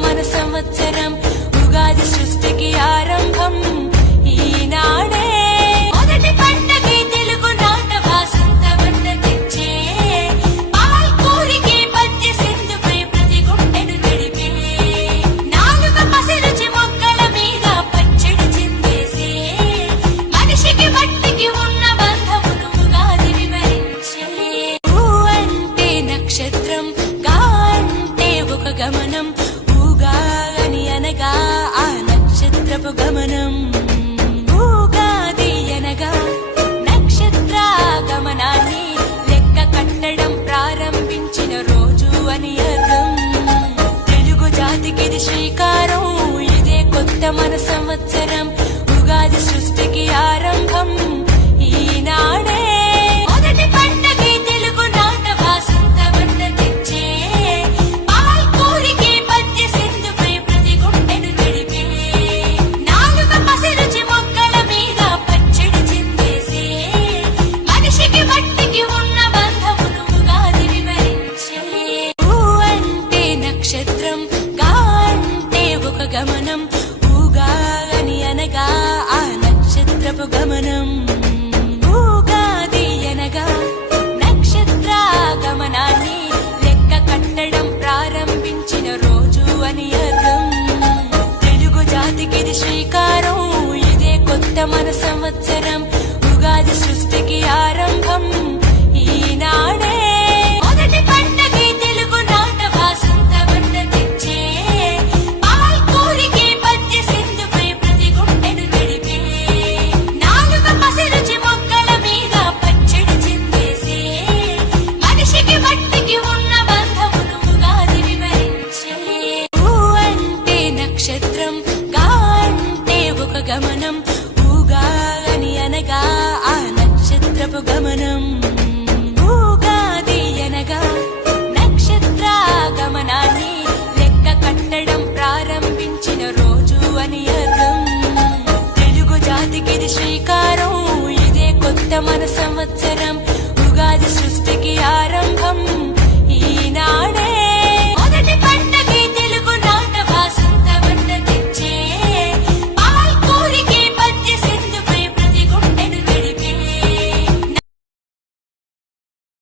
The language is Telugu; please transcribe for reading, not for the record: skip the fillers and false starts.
మన సంవత్సరం ఉగాది సృష్టికి ఆరంభం ఈనాడే మొదటి పండగే తెలుగు నాట వాసంతవన్న తెచ్చే పాల్కూరికి పద్య సింధుపై ప్రతి గుండెను తడిపే నాలుక పసిరుచి మొక్కల మీద పచ్చడి చిందేసే మనిషికి మట్టికి ఉన్న బంధమును ఉగాది వివరించే ఊ అంటే నక్షత్రం గా అంటే ఒక గమనం ఊగాని అనగా ఆ నక్షత్రపు గమనం ఊగాది అనగా నక్షత్ర గమనాన్ని లెక్క కట్టడం ప్రారంభించిన రోజు అని అర్థం తెలుగు జాతికిది శ్రీకారం ఇదే కొత్త మన సంవత్సరం ఉగాది సృష్టికి ఆరంభం ఈనాడే మొదటి పండగే తెలుగు నాట వాసంతవన్న తెచ్చే పాల్కూరికి పద్య సింధుపై ప్రతి గుండెను తడిపే నాలుక పసిరుచి మొక్కల మీద పచ్చడి చిందేసే మనిషికి మట్టికి ఉన్న బంధమును ఉగాది వివరించే ఊ అంటే నక్షత్రం గా అంటే ఒక గమనం ఊగాని అనగా ఆ నక్షత్రపు గమనం ఊగాది అనగా నక్షత్ర గమనాన్ని లెక్క కట్టడం ప్రారంభించిన రోజు అని అర్థం తెలుగు జాతికిది శ్రీకారం ఇదే కొత్త మన సంవత్సరం ఉగాది సృష్టికి ఆరంభం ఈనాడే మొదటి పండగే తెలుగు నాట వాసంతవన్న తెచ్చే పాల్కూరికి పద్య సింధుపై ప్రతి గుండెను తడిపే నాలుక పసిరుచి మొక్కల మీద పచ్చడి చిందేసే మనిషికి మట్టికి ఉన్న బంధమును ఉగాది వివరించే ఊ అంటే నక్షత్రం గా అంటే ఒక గమనం ఊగాని అనగా ఆ నక్షత్రపు గమనం ఊగాది అనగా నక్షత్ర గమనాన్ని లెక్క కట్టడం ప్రారంభించిన రోజు అని అర్థం తెలుగు జాతికిది శ్రీకారం ఇదే కొత్త మన సంవత్సరం